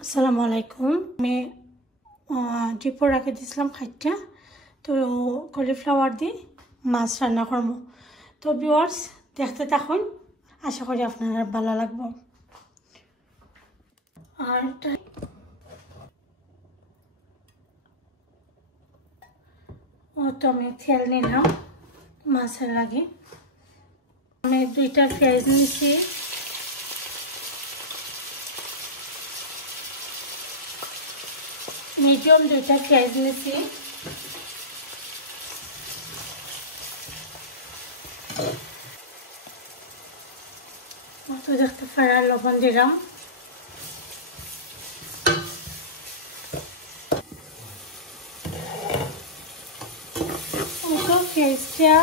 আসসালামু আলাইকুম আমি ডিপো রাখে দিয়েছিলাম খাইটা তো কলিফ্লাওয়ার দিয়ে মাছ রান্না করব তো ভিউয়ার্স দেখতে থাকুন আশা করি আপনারা ভালো লাগবে আর তো আমি তেল নিলাম মাছের লাগে আমি দুইটা পেঁয়াজ নিয়েছি মিডিয়াম দুইটা পেঁয়াজ নিয়েছি তো দেখতে পারা লবণ দিলাম তো পেঁয়াজটা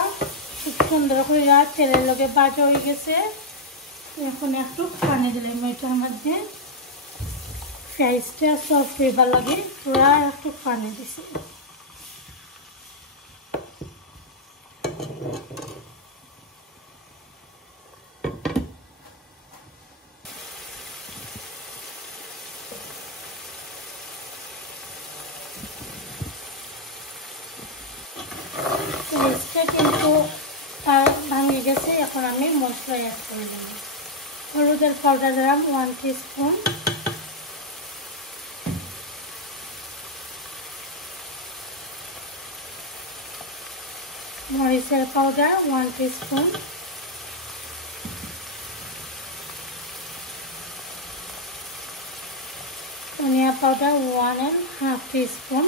খুব সুন্দর করে তেলের লগে ভাজা হয়ে গেছে এখন একটু পানি দিলাম এটার মধ্যে পেঁয়াজটা সফট হইবার লাগে পুরা একটু পানি দিছি পেঁয়াজটা কিন্তু ভাঙে গেছে এখন আমি মশলা অ্যাড করে দেব হলুদের পাউডার দিলাম 1 টিস্পুন মরিচের পাউডার 1 টিস্পুন ধনিয়া পাউডার 1.5 টিস্পুন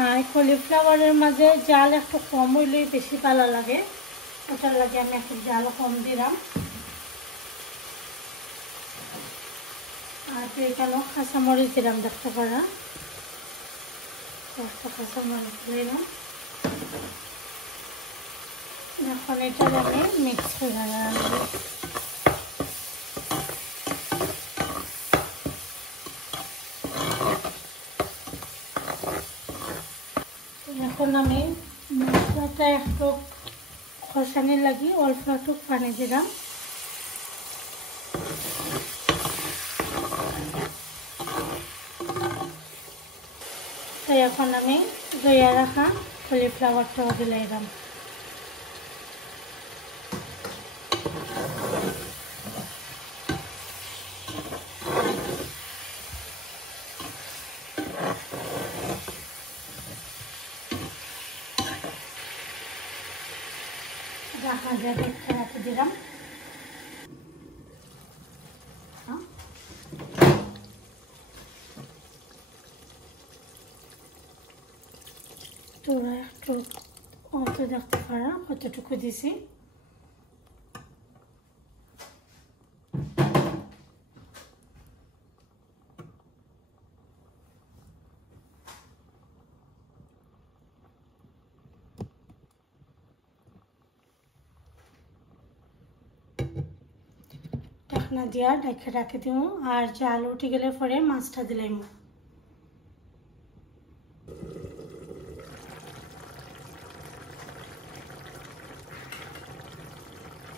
আর কলিফ্লাওয়ারের মাঝে জাল একটু কম হইলেই বেশি ভালো লাগে ওটার লাগে আমি একটু জাল কম দিলাম আর এখানেও কাঁচামরিচ দিলাম দেখতে পারা একটা কাঁচামরিচ দিলাম এখন এটা আমি মিক্স করে রাখবো এখন আমি মশলাটা একটু কষানি লাগি অল্প একটু পানি দিলাম তাই এখন আমি ধুয়ে রাখা কলিফ্লাওয়ারটাও দিলাম রাখা যাবে রাখে দিলাম তোরা একটু অত দেখতে পারা কতটুকু দিছি ঢাকনা দিয়া ঢেকে রাখে দিব আর জাল উঠে গেলে পরে মাছটা দিলাম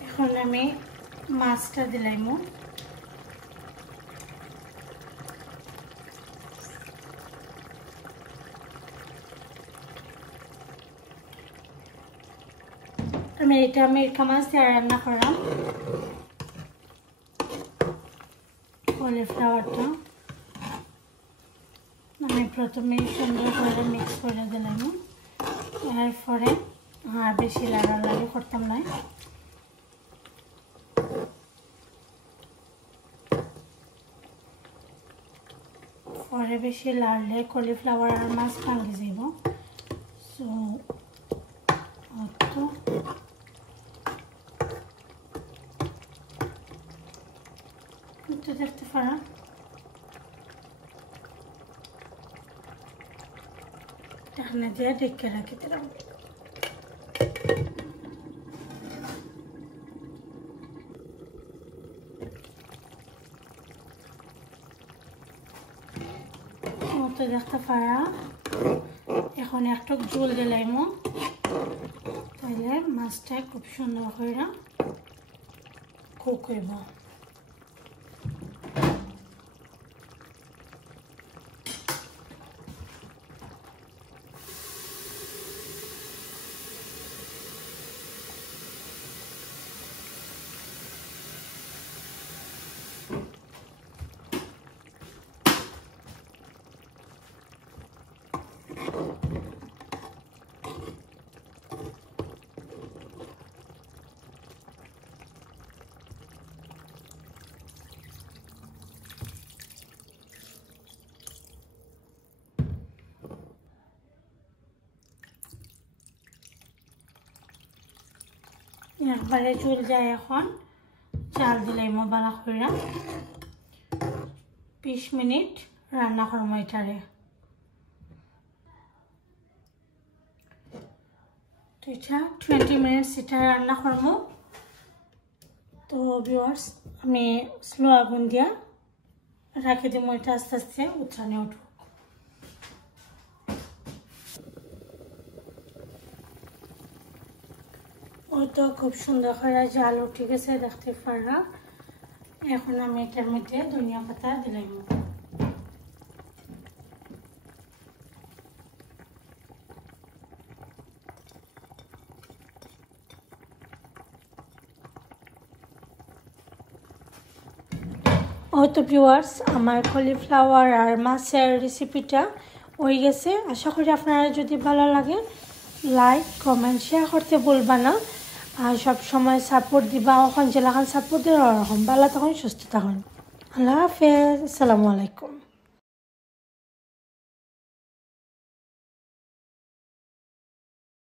এখন আমি মাছটা দিলাম আমি এটা মিরকা মাছ দিয়ে রান্না করলাম কলিফ্লাওয়ারটা আমি প্রথমে সুন্দর করে মিক্স করে দিলাম এরপরে বেশি লাড়ালাড়ি করতাম না পরে বেশি লাড়লে কলিফ্লাওয়ার আর মাছ ভাঙে যাব সো তো দেখতে পারা ঢাকনা দিয়ে ঢেকে রাখি দিলাম তো দেখতে পারা এখন একটু জল দিলাম তাহলে মাছটা খুব সুন্দর করে কুক হইব একবারে চুল যায় এখন চাল দিলাম বালা কইরা 20 মিনিট রান্না করবো এটারে তো এটা 20 মিনিটস এটা রান্না করবো তো ভিউয়ার্স আমি স্লো আগুন দিয়া রাখে দিব এটা আস্তে আস্তে উঠানে উঠবো ওই তো খুব সুন্দর করে জাল উঠে গেছে দেখতে পারা এখন আমি এটার মধ্যে ধনিয়া পাতা দিলাম ও তো ভিউয়ার্স আমার কলিফ্লাওয়ার আর মাছের রেসিপিটা হয়ে গেছে আশা করি আপনারা যদি ভালো লাগে লাইক কমেন্ট শেয়ার করতে ভুলবা না আর সব সময় সাপোর্ট দিবা এখন যেলাখান সাপোর্ট দেওয়া রকম ভালো তখন সুস্থ থাকুন আল্লাহ হাফেজ আসসালামু আলাইকুম